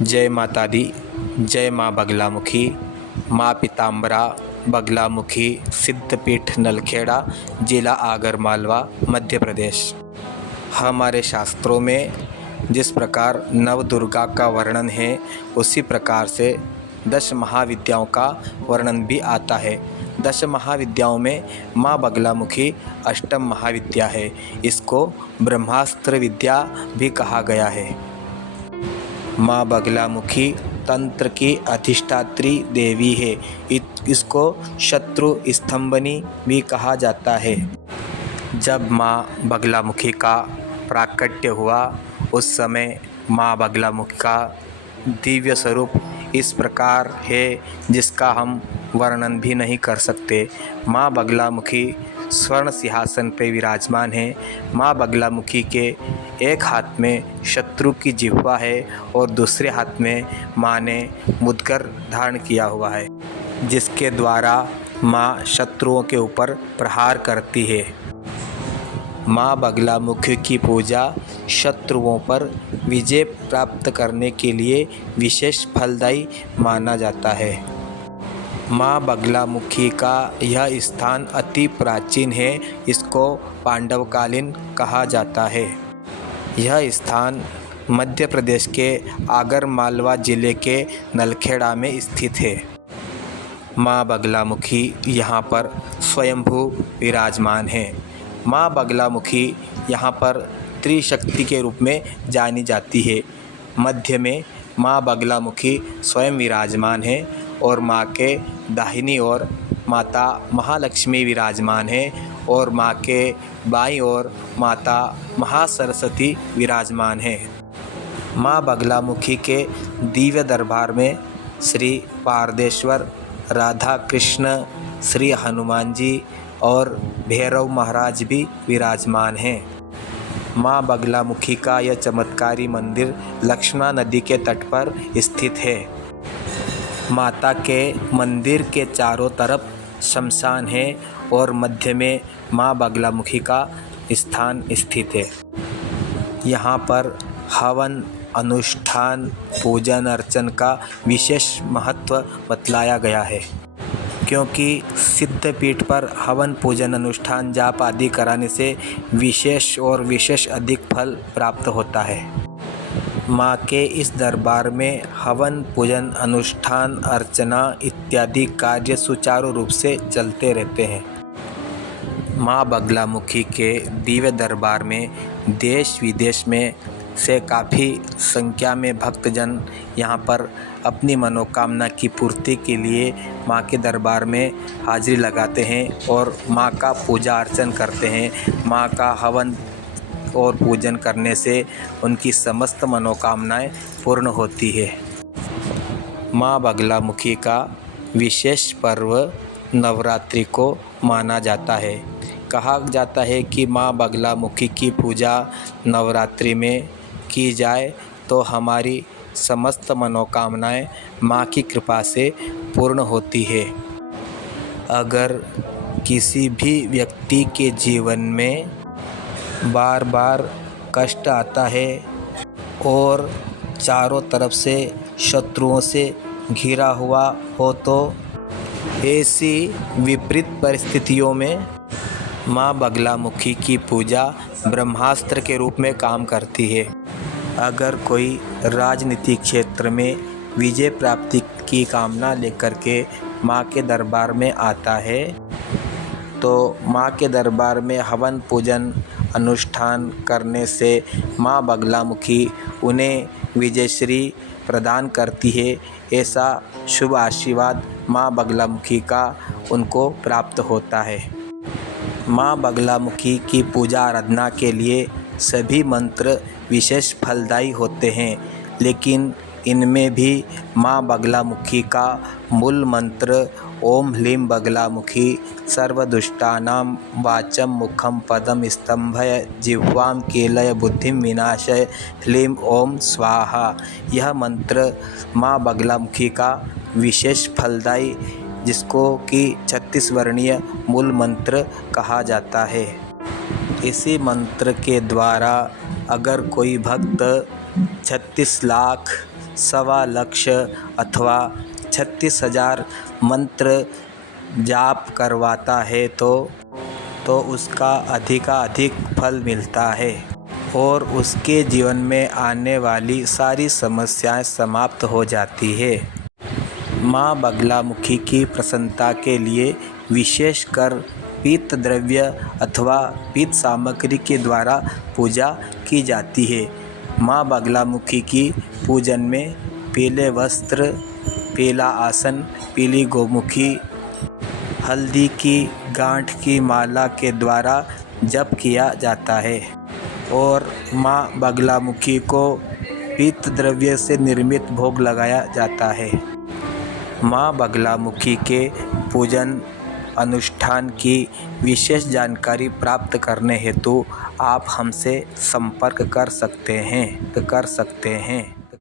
जय माता दी। जय माँ बगलामुखी। माँ पीताम्बरा बगलामुखी सिद्धपीठ नलखेड़ा, जिला आगरमालवा, मध्य प्रदेश। हमारे शास्त्रों में जिस प्रकार नवदुर्गा का वर्णन है, उसी प्रकार से 10 महाविद्याओं का वर्णन भी आता है। 10 महाविद्याओं में माँ बगलामुखी अष्टम महाविद्या है। इसको ब्रह्मास्त्र विद्या भी कहा गया है। माँ बगलामुखी तंत्र की अधिष्ठात्री देवी है। इसको शत्रु स्तंभनी भी कहा जाता है। जब माँ बगलामुखी का प्राकट्य हुआ, उस समय माँ बगलामुखी का दिव्य स्वरूप इस प्रकार है जिसका हम वर्णन भी नहीं कर सकते। माँ बगलामुखी स्वर्ण सिंहासन पर विराजमान है। माँ बगलामुखी के एक हाथ में शत्रु की जिह्वा है और दूसरे हाथ में माँ ने मुद्गर धारण किया हुआ है, जिसके द्वारा माँ शत्रुओं के ऊपर प्रहार करती है। माँ बगलामुखी की पूजा शत्रुओं पर विजय प्राप्त करने के लिए विशेष फलदायी माना जाता है। माँ बगलामुखी का यह स्थान अति प्राचीन है। इसको पांडवकालीन कहा जाता है। यह स्थान मध्य प्रदेश के आगरमालवा जिले के नलखेड़ा में स्थित है। माँ बगलामुखी यहाँ पर स्वयंभू विराजमान है। माँ बगलामुखी यहाँ पर त्रिशक्ति के रूप में जानी जाती है। मध्य में माँ बगलामुखी स्वयं विराजमान है और माँ के दाहिनी ओर माता महालक्ष्मी विराजमान है और माँ के बाईं ओर माता महासरस्वती विराजमान है। माँ बगलामुखी के दिव्य दरबार में श्री पारदेश्वर, राधा कृष्ण, श्री हनुमान जी और भैरव महाराज भी विराजमान हैं। माँ बगलामुखी का यह चमत्कारी मंदिर लक्ष्मणा नदी के तट पर स्थित है। माता के मंदिर के चारों तरफ शमशान है और मध्य में माँ बगलामुखी का स्थान स्थित है। यहाँ पर हवन, अनुष्ठान, पूजन अर्चन का विशेष महत्व बतलाया गया है, क्योंकि सिद्धपीठ पर हवन, पूजन, अनुष्ठान, जाप आदि कराने से विशेष अधिक फल प्राप्त होता है। माँ के इस दरबार में हवन, पूजन, अनुष्ठान, अर्चना इत्यादि कार्य सुचारू रूप से चलते रहते हैं। माँ बगलामुखी के दिव्य दरबार में देश विदेश में से काफ़ी संख्या में भक्तजन यहाँ पर अपनी मनोकामना की पूर्ति के लिए माँ के दरबार में हाजिरी लगाते हैं और माँ का पूजा अर्चन करते हैं। माँ का हवन और पूजन करने से उनकी समस्त मनोकामनाएं पूर्ण होती है। माँ बगलामुखी का विशेष पर्व नवरात्रि को माना जाता है। कहा जाता है कि माँ बगलामुखी की पूजा नवरात्रि में की जाए तो हमारी समस्त मनोकामनाएं माँ की कृपा से पूर्ण होती है। अगर किसी भी व्यक्ति के जीवन में बार बार कष्ट आता है और चारों तरफ से शत्रुओं से घिरा हुआ हो, तो ऐसी विपरीत परिस्थितियों में माँ बगलामुखी की पूजा ब्रह्मास्त्र के रूप में काम करती है। अगर कोई राजनीतिक क्षेत्र में विजय प्राप्ति की कामना लेकर के माँ के दरबार में आता है, तो माँ के दरबार में हवन, पूजन, अनुष्ठान करने से माँ बगलामुखी उन्हें विजयश्री प्रदान करती है। ऐसा शुभ आशीर्वाद माँ बगलामुखी का उनको प्राप्त होता है। माँ बगलामुखी की पूजा आराधना के लिए सभी मंत्र विशेष फलदायी होते हैं, लेकिन इनमें भी माँ बगलामुखी का मूल मंत्र ओम ह्लीं बगलामुखी सर्वदुष्टानां वाचं मुखं पदं स्तंभय जिह्वां कीलय बुद्धिं विनाशय ह्लीं ओम स्वाहा। यह मंत्र माँ बगलामुखी का विशेष फलदायी, जिसको कि 36 वर्णीय मूल मंत्र कहा जाता है। इसी मंत्र के द्वारा अगर कोई भक्त 36 लाख, 1.25 लाख अथवा 36,000 मंत्र जाप करवाता है तो उसका अधिकाधिक फल मिलता है और उसके जीवन में आने वाली सारी समस्याएं समाप्त हो जाती है। माँ बगलामुखी की प्रसन्नता के लिए विशेषकर पीत द्रव्य अथवा पीत सामग्री के द्वारा पूजा की जाती है। माँ बगलामुखी की पूजन में पीले वस्त्र, पीला आसन, पीली गौमुखी, हल्दी की गांठ की माला के द्वारा जप किया जाता है और माँ बगलामुखी को पीत द्रव्य से निर्मित भोग लगाया जाता है। माँ बगलामुखी के पूजन अनुष्ठान की विशेष जानकारी प्राप्त करने हेतु आप हमसे संपर्क कर सकते हैं।